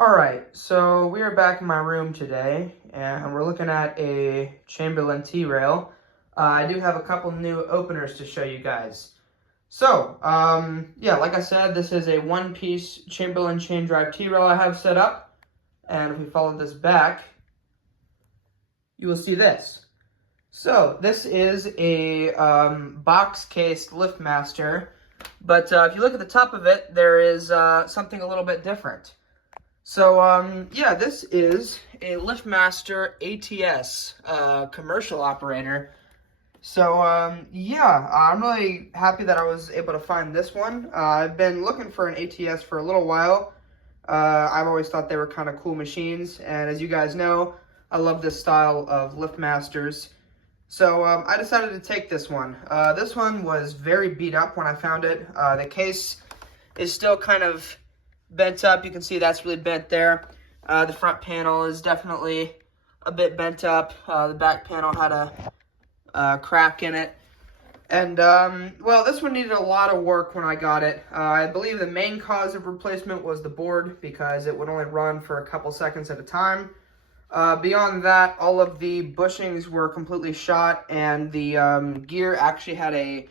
Alright, so we are back in my room today, and we're looking at a Chamberlain T-rail. I do have a couple new openers to show you guys. So, yeah, like I said, this is a one-piece Chamberlain chain drive T-rail I have set up. And if we follow this back, you will see this. So, this is a box-cased LiftMaster, but if you look at the top of it, there is something a little bit different. So, yeah, this is a LiftMaster ATS commercial operator. So, yeah, I'm really happy that I was able to find this one. I've been looking for an ATS for a little while. I've always thought they were kind of cool machines, and as you guys know, I love this style of LiftMasters. So, I decided to take this one. This one was very beat up when I found it. The case is still kind of bent up. You can see that's really bent there. The front panel is definitely a bit bent up. The back panel had a crack in it. And, well, this one needed a lot of work when I got it. I believe the main cause of replacement was the board, because it would only run for a couple seconds at a time. Beyond that, all of the bushings were completely shot, and the gear actually had a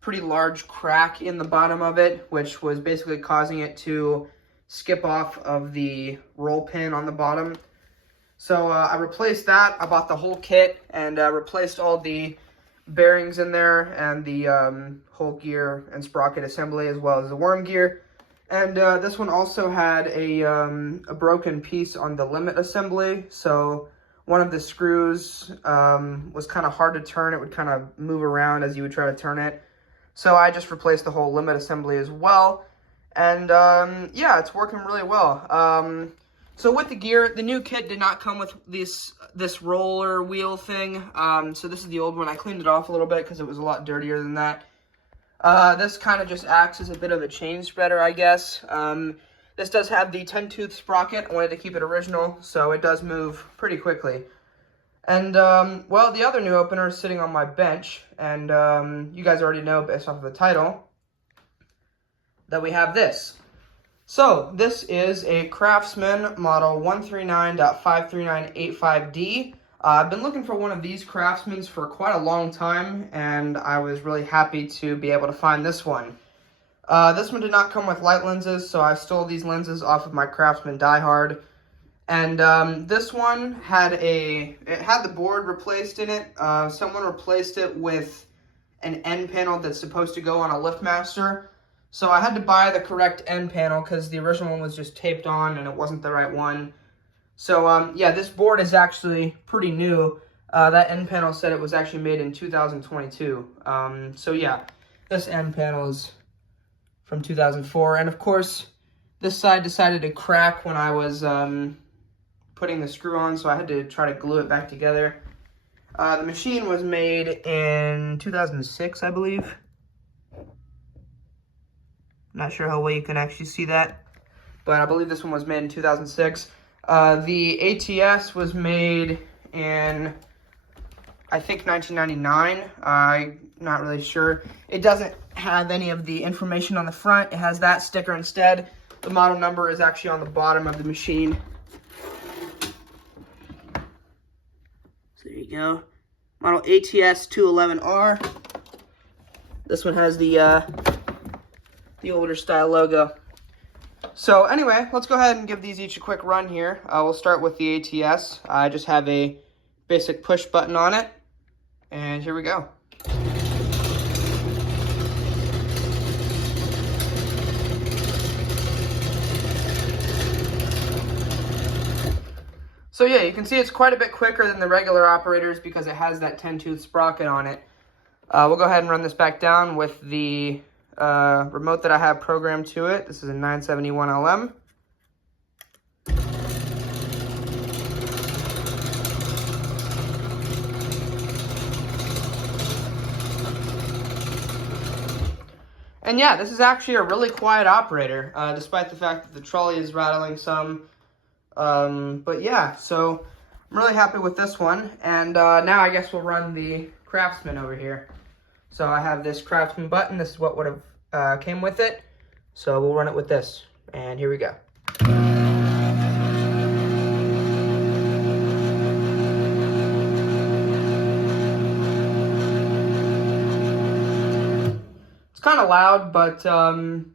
pretty large crack in the bottom of it, which was basically causing it to skip off of the roll pin on the bottom. So I replaced that. I bought the whole kit and replaced all the bearings in there and the whole gear and sprocket assembly, as well as the worm gear. And this one also had a broken piece on the limit assembly. So one of the screws was kind of hard to turn. It would kind of move around as you would try to turn it. So I just replaced the whole limit assembly as well. And, yeah, it's working really well. So with the gear, the new kit did not come with this roller wheel thing. So this is the old one. I cleaned it off a little bit because it was a lot dirtier than that. This kind of just acts as a bit of a chain spreader, I guess. This does have the 10-tooth sprocket. I wanted to keep it original, so it does move pretty quickly. And, well, the other new opener is sitting on my bench. And you guys already know, based off of the title, that we have this. So, this is a Craftsman model 139.53985D. I've been looking for one of these Craftsmans for quite a long time, and I was really happy to be able to find this one. This one did not come with light lenses, so I stole these lenses off of my Craftsman Die Hard. And this one had the board replaced in it. Someone replaced it with an end panel that's supposed to go on a LiftMaster. So I had to buy the correct end panel because the original one was just taped on and it wasn't the right one. So, yeah, this board is actually pretty new. That end panel said it was actually made in 2022. So, yeah, this end panel is from 2004. And, of course, this side decided to crack when I was putting the screw on, so I had to try to glue it back together. The machine was made in 2006, I believe. Not sure how well you can actually see that, but I believe this one was made in 2006. The ATS was made in, I think, 1999. I'm not really sure. It doesn't have any of the information on the front. It has that sticker instead. The model number is actually on the bottom of the machine. So there you go. Model ATS211R. This one has the older style logo. So anyway, let's go ahead and give these each a quick run here. We'll start with the ATS. I just have a basic push button on it, and here we go. So yeah, you can see it's quite a bit quicker than the regular operators because it has that 10-tooth sprocket on it. We'll go ahead and run this back down with the remote that I have programmed to it. This is a 971LM. And yeah, this is actually a really quiet operator, despite the fact that the trolley is rattling some. But yeah, so I'm really happy with this one. And now I guess we'll run the Craftsman over here. So I have this Craftsman button. This is what would have came with it. So we'll run it with this. And here we go. kind of loud, but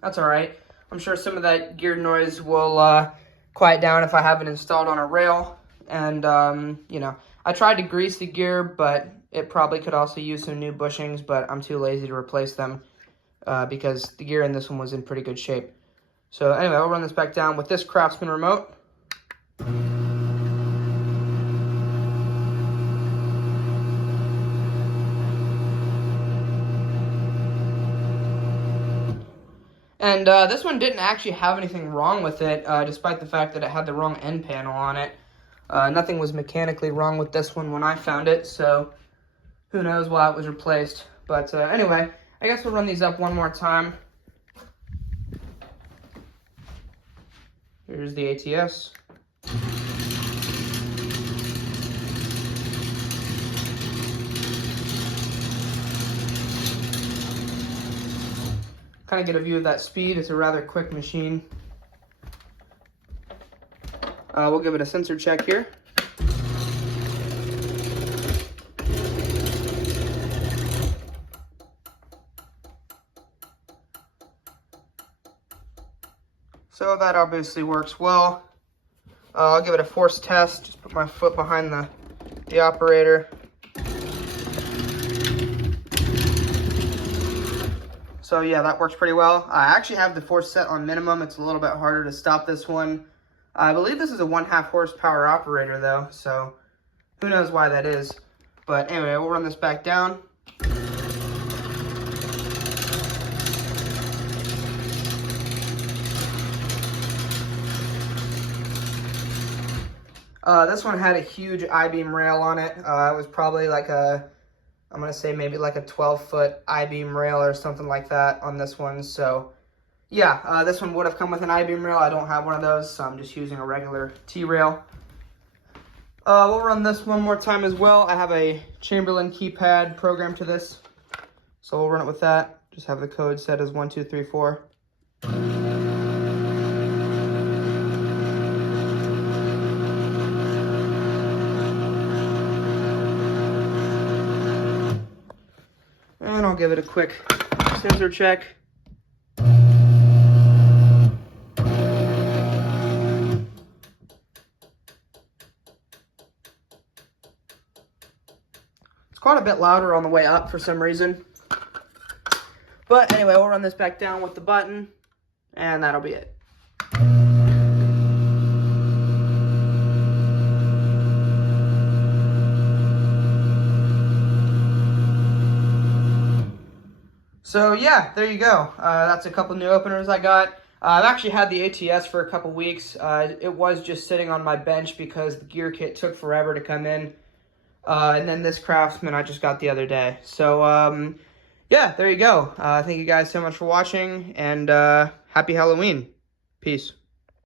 that's all right. I'm sure some of that gear noise will quiet down if I have it installed on a rail. And, you know, I tried to grease the gear, but it probably could also use some new bushings, but I'm too lazy to replace them because the gear in this one was in pretty good shape. So anyway, I'll run this back down with this Craftsman remote. And this one didn't actually have anything wrong with it, despite the fact that it had the wrong end panel on it. Nothing was mechanically wrong with this one when I found it, so who knows why it was replaced. But anyway, I guess we'll run these up one more time. Here's the ATS. Kind of get a view of that speed. It's a rather quick machine. We'll give it a sensor check here. So that obviously works well. I'll give it a force test. Just put my foot behind the operator. So yeah, that works pretty well. I actually have the force set on minimum. It's a little bit harder to stop this one. I believe this is a 1/2 horsepower operator though, so who knows why that is. But anyway, we'll run this back down. This one had a huge I-beam rail on it. It was probably like I'm going to say maybe like a 12-foot I-beam rail or something like that on this one. So yeah, this one would have come with an I-beam rail. I don't have one of those, so I'm just using a regular T-rail. We'll run this one more time as well. I have a Chamberlain keypad programmed to this, so we'll run it with that. Just have the code set as 1, 2, 3, 4. And I'll give it a quick sensor check. It's quite a bit louder on the way up for some reason. But anyway, we'll run this back down with the button, and that'll be it. So yeah, there you go. That's a couple new openers I got. I've actually had the ATS for a couple weeks. It was just sitting on my bench because the gear kit took forever to come in. And then this Craftsman I just got the other day. So yeah, there you go. Thank you guys so much for watching, and happy Halloween. Peace.